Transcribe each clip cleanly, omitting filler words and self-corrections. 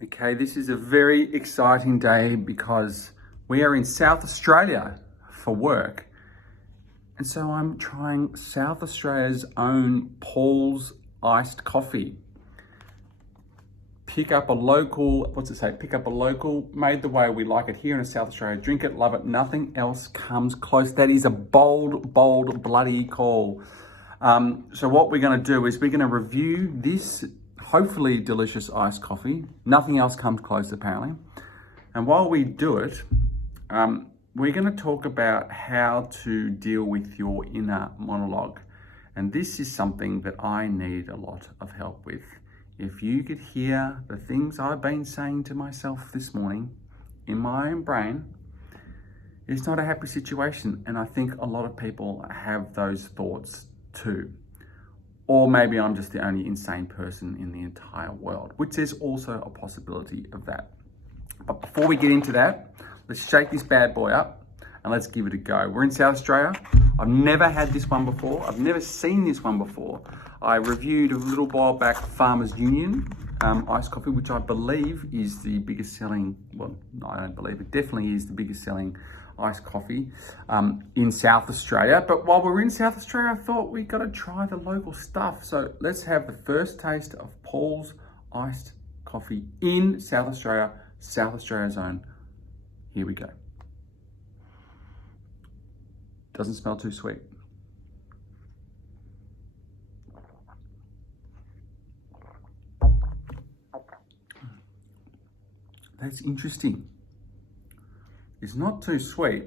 Okay, this is a very exciting day because we are in South Australia for work. And so I'm trying South Australia's own Paul's iced coffee. Pick up a local, Pick up a local, made the way we like it here in South Australia. Drink it, love it. Nothing else comes close. That is a bold, bold, bloody call. So what we're going to do is we're going to review this hopefully delicious iced coffee. Nothing else comes close apparently. And while we do it, we're going to talk about how to deal with your inner monologue. And this is something that I need a lot of help with. If you could hear the things I've been saying to myself this morning in my own brain, it's not a happy situation. And I think a lot of people have those thoughts too. Or maybe I'm just the only insane person in the entire world, which is also a possibility of that. But before we get into that, let's shake this bad boy up and let's give it a go. We're in South Australia. I've never had this one before. I've never seen this one before. I reviewed a little while back Farmers Union iced coffee, which I believe is the biggest selling, well, no, I don't believe it, definitely is the biggest selling iced coffee in South Australia. But while we're in South Australia, I thought we got to try the local stuff. So let's have the first taste of Paul's iced coffee in South Australia, South Australia's own. Here we go. Doesn't smell too sweet. That's interesting. It's not too sweet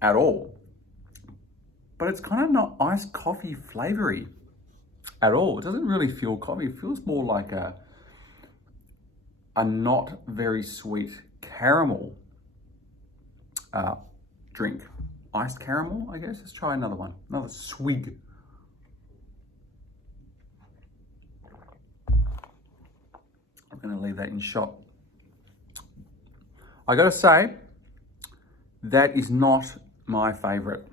at all, but it's kind of not iced coffee flavory at all. It doesn't really feel coffee. It feels more like a not very sweet caramel drink. Iced caramel, I guess. Let's try another one. Another swig. I'm going to leave that in shot. I got to say, that is not my favorite.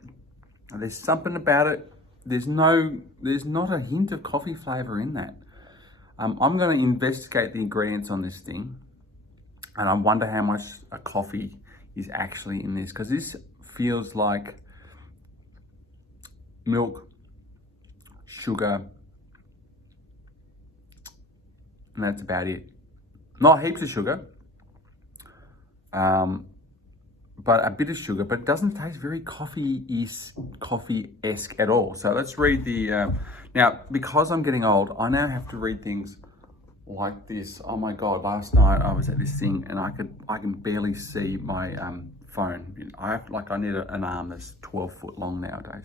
There's something about it. There's not a hint of coffee flavor in that. I'm going to investigate the ingredients on this thing, and I wonder how much a coffee is actually in this, because this feels like milk, sugar, and that's about it. Not heaps of sugar, but a bit of sugar, but it doesn't taste very coffee-esque at all. So let's read the, now, because I'm getting old, I now have to read things like this. Oh my God, last night I was at this thing and I can barely see my phone. I need an arm that's 12 foot long nowadays.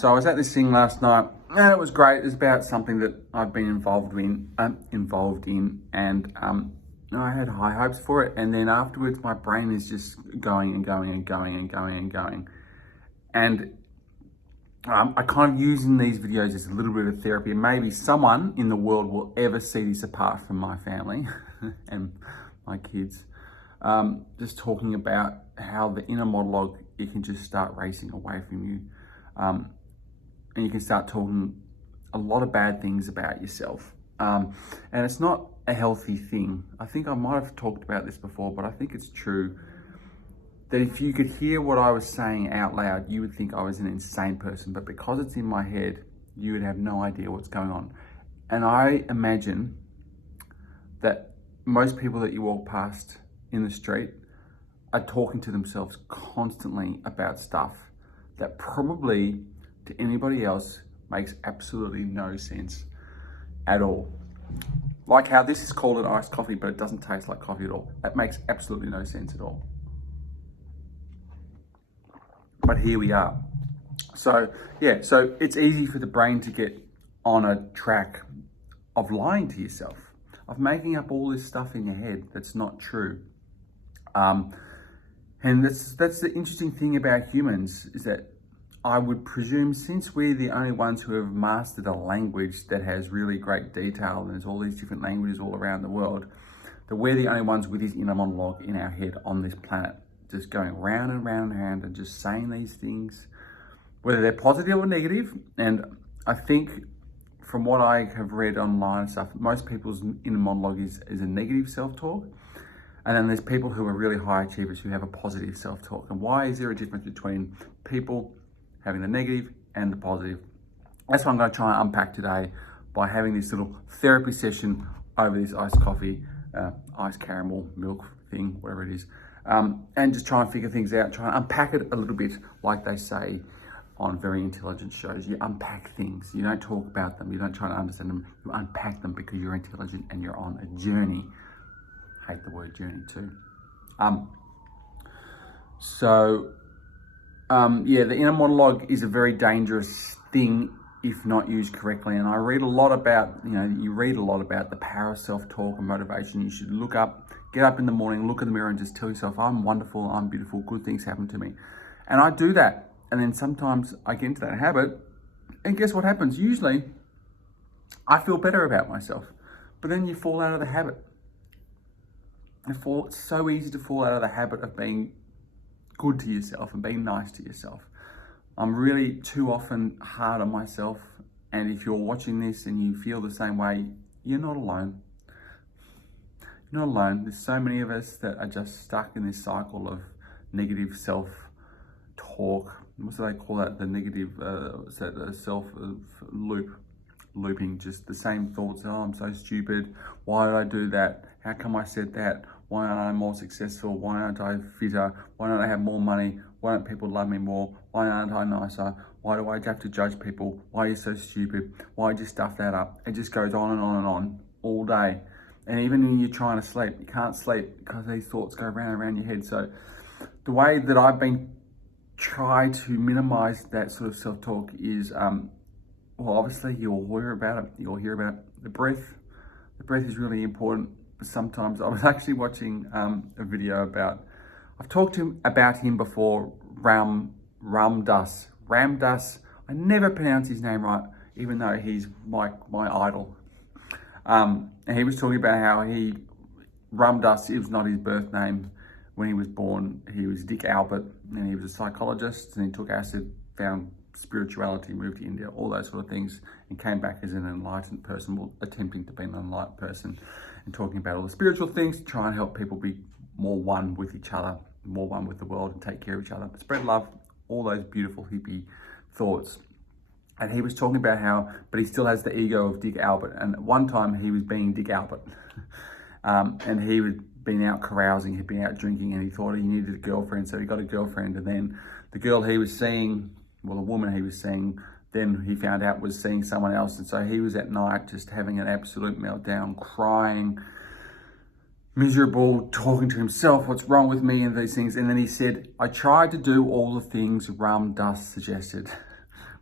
So I was at this thing last night and it was great. It's about something that I've been involved in, and I had high hopes for it, and then afterwards my brain is just going and going and going and going and going. And I kind of using these videos as a little bit of therapy, and maybe someone in the world will ever see this apart from my family and my kids. Just talking about how the inner monologue, it can just start racing away from you. And you can start talking a lot of bad things about yourself. And it's not a healthy thing. I think I might have talked about this before, but I think it's true that if you could hear what I was saying out loud, you would think I was an insane person, but because it's in my head, you would have no idea what's going on. And I imagine that most people that you walk past in the street are talking to themselves constantly about stuff that probably to anybody else makes absolutely no sense at all. Like how this is called an iced coffee, but it doesn't taste like coffee at all. That makes absolutely no sense at all. But here we are. So yeah, so it's easy for the brain to get on a track of lying to yourself, of making up all this stuff in your head that's not true. And that's the interesting thing about humans, is that I would presume, since we're the only ones who have mastered a language that has really great detail, and there's all these different languages all around the world, that we're the only ones with this inner monologue in our head on this planet, just going round and round and round and just saying these things, whether they're positive or negative. And I think from what I have read online and stuff, most people's inner monologue is a negative self-talk. And then there's people who are really high achievers who have a positive self-talk. And why is there a difference between people having the negative and the positive? That's what I'm going to try and unpack today by having this little therapy session over this iced coffee, iced caramel milk thing, whatever it is. And just try and figure things out, try and unpack it a little bit, like they say on very intelligent shows. You unpack things, you don't talk about them, you don't try to understand them, you unpack them because you're intelligent and you're on a journey. I hate the word journey too. Yeah, the inner monologue is a very dangerous thing if not used correctly. And I read a lot about, you read a lot about the power of self-talk and motivation. You should get up in the morning, look in the mirror and just tell yourself, I'm wonderful, I'm beautiful, good things happen to me. And I do that. And then sometimes I get into that habit and guess what happens? Usually I feel better about myself, but then you fall out of the habit. It's so easy to fall out of the habit of being good to yourself and being nice to yourself. I'm really too often hard on myself, and if you're watching this and you feel the same way, you're not alone. You're not alone. There's so many of us that are just stuck in this cycle of negative self-talk. What do they call that? The negative looping, just the same thoughts. Oh, I'm so stupid. Why did I do that? How come I said that? Why aren't I more successful? Why aren't I fitter? Why don't I have more money? Why don't people love me more? Why aren't I nicer? Why do I have to judge people? Why are you so stupid? Why did you stuff that up? It just goes on and on and on all day. And even when you're trying to sleep, you can't sleep because these thoughts go round and around your head. So the way that I've been trying to minimize that sort of self-talk is, well, obviously you'll hear about it. You'll hear about the breath. The breath is really important. Sometimes I was actually watching a video about, I've talked about him before, Ramdas. I never pronounce his name right, even though he's my idol. And he was talking about how Ramdas, it was not his birth name when he was born. He was Dick Albert, and he was a psychologist, and he took acid, found spirituality, moved to India, all those sort of things, and came back as an enlightened person, well, attempting to be an enlightened person, and talking about all the spiritual things to try and help people be more one with each other, more one with the world, and take care of each other, spread love, all those beautiful hippie thoughts. And he was talking about how, but he still has the ego of Dick Albert. And at one time he was being Dick Albert. And he had been out carousing, he'd been out drinking, and he thought he needed a girlfriend. So he got a girlfriend, and then the girl he was seeing, well, the woman he was seeing, then he found out was seeing someone else. And so he was at night just having an absolute meltdown, crying, miserable, talking to himself, what's wrong with me and these things. And then he said, I tried to do all the things Ram Dass suggested,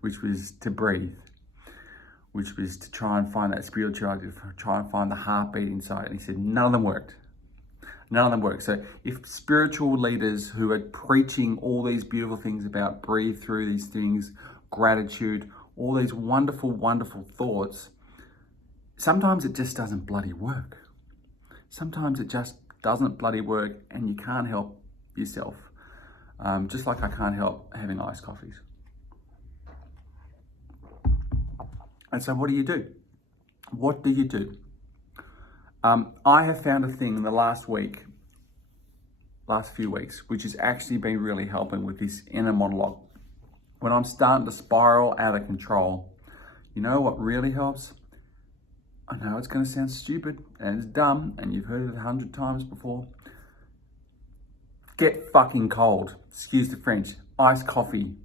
which was to breathe, which was to try and find that spirituality, to try and find the heartbeat inside. And he said, none of them worked. None of them work. So if spiritual leaders who are preaching all these beautiful things about breathe through these things, gratitude, all these wonderful, wonderful thoughts, sometimes it just doesn't bloody work. Sometimes it just doesn't bloody work, and you can't help yourself. Just like I can't help having iced coffees. And so what do you do? What do you do? I have found a thing in the last few weeks, which has actually been really helping with this inner monologue. When I'm starting to spiral out of control, you know what really helps? I know it's going to sound stupid and it's dumb, and you've heard it 100 times before. Get fucking cold. Excuse the French. Iced coffee.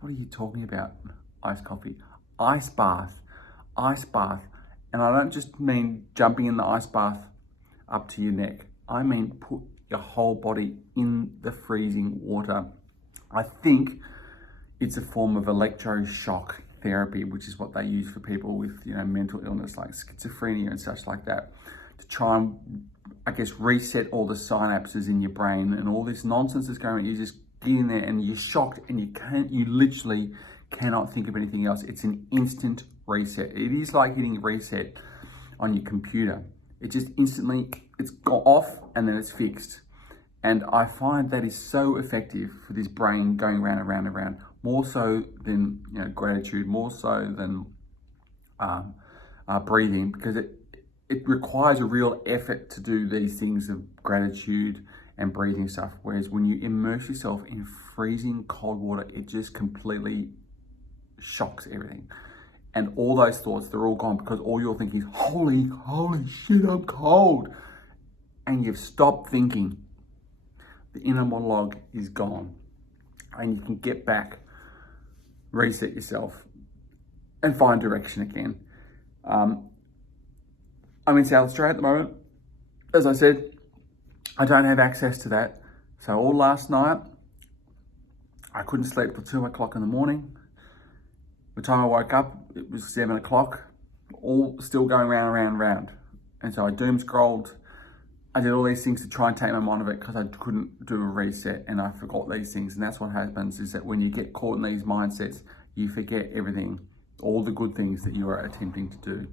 What are you talking about? Iced coffee. Ice bath. Ice bath. And I don't just mean jumping in the ice bath up to your neck. I mean put your whole body in the freezing water. I think it's a form of electroshock therapy, which is what they use for people with, mental illness like schizophrenia and such like that, to try and, reset all the synapses in your brain, and all this nonsense is going on. You just get in there and you're shocked, and you literally cannot think of anything else. It's an instant reset. It is like hitting reset on your computer. It just instantly, it's got off and then it's fixed. And I find that is so effective for this brain going round and round and round, more so than gratitude, more so than breathing, because it requires a real effort to do these things of gratitude and breathing stuff. Whereas when you immerse yourself in freezing cold water, it just completely shocks everything. And all those thoughts, they're all gone, because all you're thinking is, holy shit, I'm cold. And you've stopped thinking. The inner monologue is gone. And you can get back, reset yourself, and find direction again. I'm in South Australia at the moment. As I said, I don't have access to that. So all last night, I couldn't sleep till 2 o'clock in the morning. By the time I woke up, it was 7 o'clock, all still going round. And so I doom scrolled. I did all these things to try and take my mind off it, because I couldn't do a reset, and I forgot these things. And that's what happens, is that when you get caught in these mindsets, you forget everything, all the good things that you are attempting to do.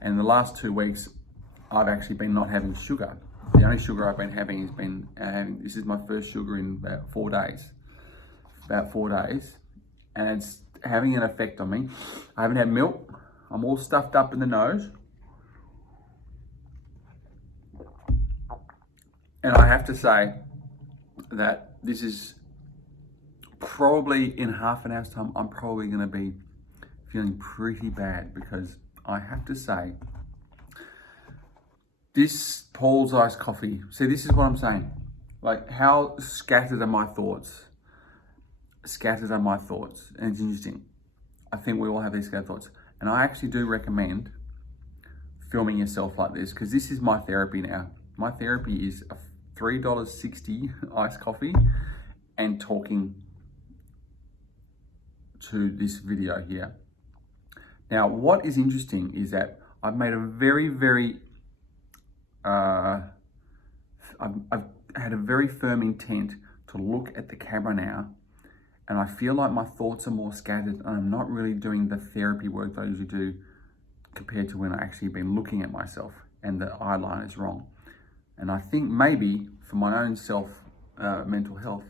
And in the last 2 weeks, I've actually been not having sugar. The only sugar I've been having has been, this is my first sugar in about 4 days. And it's having an effect on me. I haven't had milk. I'm all stuffed up in the nose. And I have to say that this is probably, in half an hour's time, I'm probably going to be feeling pretty bad, because I have to say, this Paul's iced coffee, see, this is what I'm saying. Like, how scattered are my thoughts? And it's interesting. I think we all have these scattered thoughts. And I actually do recommend filming yourself like this, because this is my therapy now. My therapy is a $3.60 iced coffee and talking to this video here. Now, what is interesting is that I've made a very, I've had a very firm intent to look at the camera now, and I feel like my thoughts are more scattered, and I'm not really doing the therapy work that I usually do compared to when I actually been looking at myself and the eyeliner is wrong. And I think maybe for my own mental health,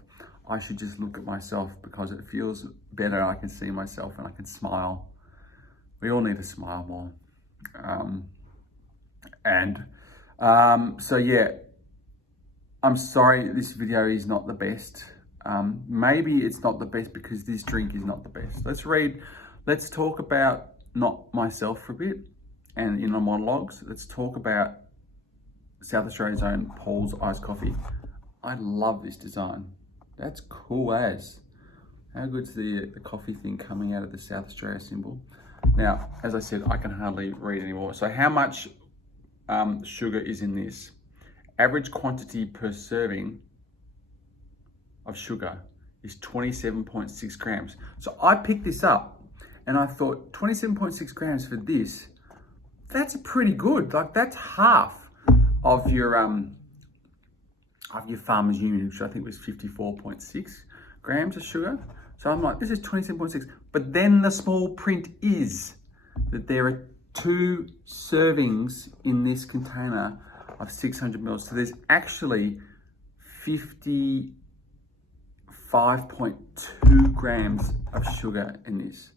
I should just look at myself, because it feels better. I can see myself and I can smile. We all need to smile more. So yeah, I'm sorry this video is not the best. Maybe it's not the best because this drink is not the best. Let's talk about not myself for a bit, and in the monologues, let's talk about South Australia's own Paul's iced coffee. I love this design. That's cool as. How good's the coffee thing coming out of the South Australia symbol? Now, as I said, I can hardly read anymore. So how much sugar is in this? Average quantity per serving of sugar is 27.6 grams. So I picked this up and I thought 27.6 grams for this, that's pretty good. Like, that's half of your Farmer's Union, which I think was 54.6 grams of sugar. So I'm like, this is 27.6. But then the small print is that there are 2 servings in this container of 600 mils. So there's actually 55.2 grams of sugar in this.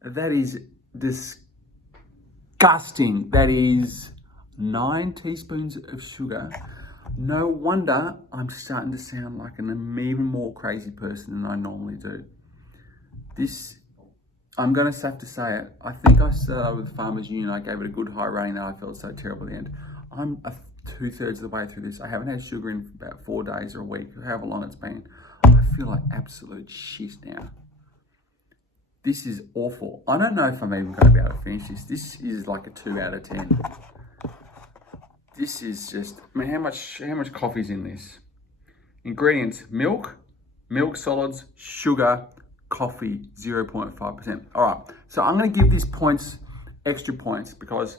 That is disgusting. That is 9 teaspoons of sugar. No wonder I'm starting to sound like an even more crazy person than I normally do. I'm going to have to say it. I think I started with Farmers Union. I gave it a good high rating and I felt so terrible at the end. I'm 2/3 of the way through this. I haven't had sugar in about 4 days or a week, or however long it's been. I feel like absolute shit now. This is awful. I don't know if I'm even going to be able to finish this. This is like a 2 out of 10. This is just, I mean, how much coffee's in this? Ingredients: milk solids, sugar, coffee, 0.5%. All right, so I'm going to give these extra points, because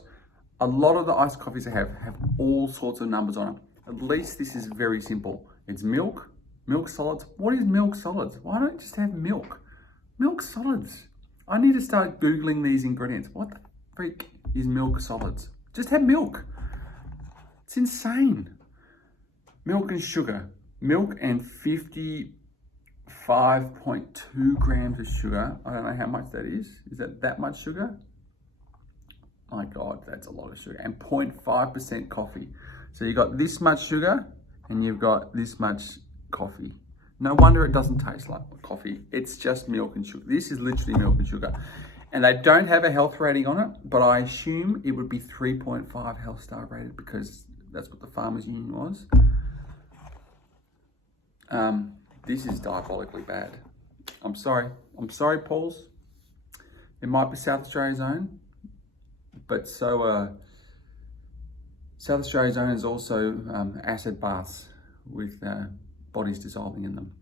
a lot of the iced coffees I have all sorts of numbers on them. At least this is very simple. It's milk solids. What is milk solids? Why don't I just have milk? Milk solids. I need to start Googling these ingredients. What the freak is milk solids? Just have milk. It's insane. Milk and sugar. Milk and 55.2 grams of sugar. I don't know how much that is. Is that much sugar? My God, that's a lot of sugar. And 0.5% coffee. So you've got this much sugar and you've got this much coffee. No wonder it doesn't taste like coffee. It's just milk and sugar. This is literally milk and sugar. And they don't have a health rating on it, but I assume it would be 3.5 health star rated because that's what the Farmers Union was. This is diabolically bad. I'm sorry, Pauls. It might be South Australia's own, but so South Australia's own is also acid baths with bodies dissolving in them.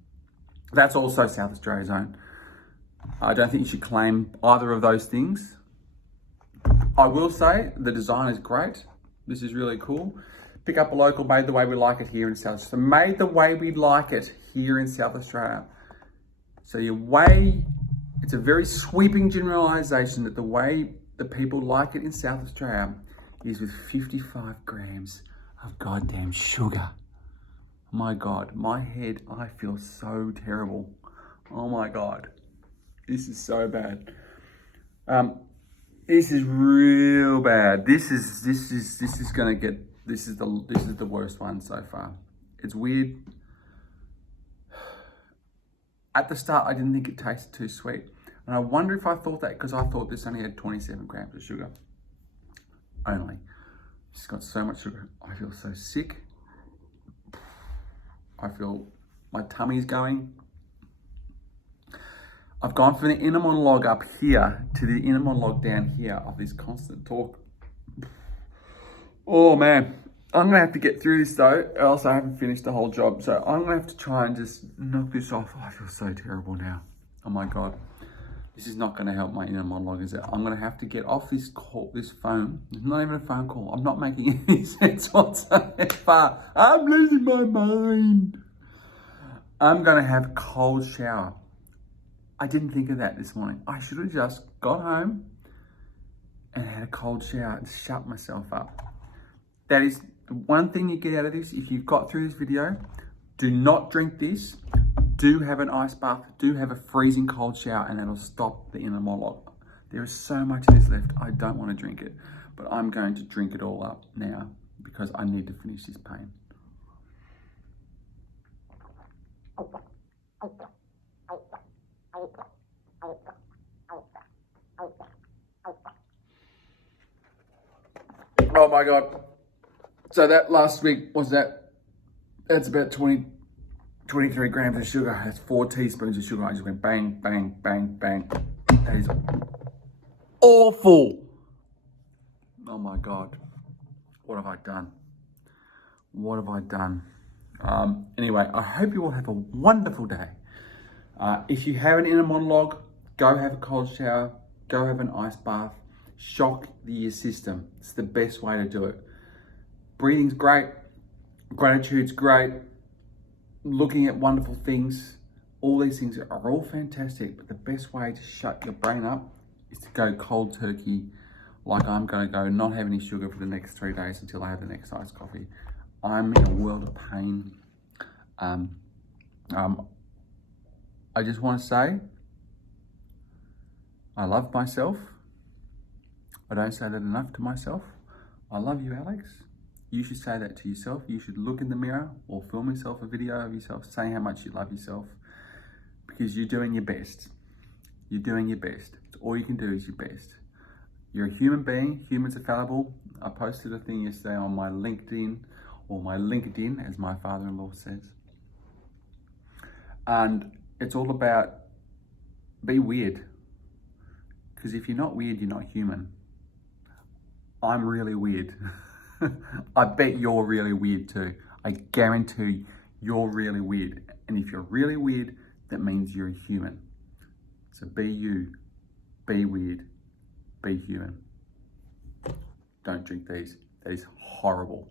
That's also South Australia's own. I don't think you should claim either of those things. I will say the design is great. This is really cool. Pick up a local, made the way we like it here in South Australia. So made the way we like it here in South Australia. So your way, it's a very sweeping generalisation that the way the people like it in South Australia is with 55 grams of goddamn sugar. My God, my head, I feel so terrible. Oh my God, this is so bad. This is real bad. This is the worst one so far. It's weird. At the start, I didn't think it tasted too sweet. And I wonder if I thought that because I thought this only had 27 grams of sugar. Only. It's got so much sugar. I feel so sick. I feel my tummy's going. I've gone from the inner monologue up here to the inner monologue down here of this constant talk. Oh man, I'm gonna have to get through this though, or else I haven't finished the whole job. So I'm gonna have to try and just knock this off. I feel so terrible now. Oh my God. This is not gonna help my inner monologue, is it? I'm gonna have to get off this call, this phone. It's not even a phone call. I'm not making any sense whatsoever. I'm losing my mind. I'm gonna have a cold shower. I didn't think of that this morning. I should have just got home and had a cold shower and shut myself up. That is the one thing you get out of this. If you've got through this video, do not drink this. Do have an ice bath. Do have a freezing cold shower, and that'll stop the inner monologue. There is so much of this left. I don't want to drink it, but I'm going to drink it all up now because I need to finish this pain. Oh my God. So that last week was that's about 23 grams of sugar. That's 4 teaspoons of sugar. I just went bang, bang, bang, bang. That is awful. Oh my God. What have I done? What have I done? Anyway, I hope you all have a wonderful day. If you have an inner monologue, go have a cold shower, go have an ice bath, shock your system. It's the best way to do it. Breathing's great, gratitude's great, looking at wonderful things, all these things are all fantastic, but the best way to shut your brain up is to go cold turkey, like I'm gonna go, not have any sugar for the next 3 days until I have the next iced coffee. I'm in a world of pain. I just want to say, I love myself. I don't say that enough to myself. I love you, Alex. You should say that to yourself. You should look in the mirror or film yourself a video of yourself saying how much you love yourself, because you're doing your best. You're doing your best. All you can do is your best. You're a human being. Humans are fallible. I posted a thing yesterday on my LinkedIn, or my LinkedIn, as my father-in-law says. And it's all about be weird. Because if you're not weird, you're not human. I'm really weird. I bet you're really weird too. I guarantee you're really weird. And if you're really weird, that means you're a human. So be you, be weird, be human. Don't drink these. That is horrible.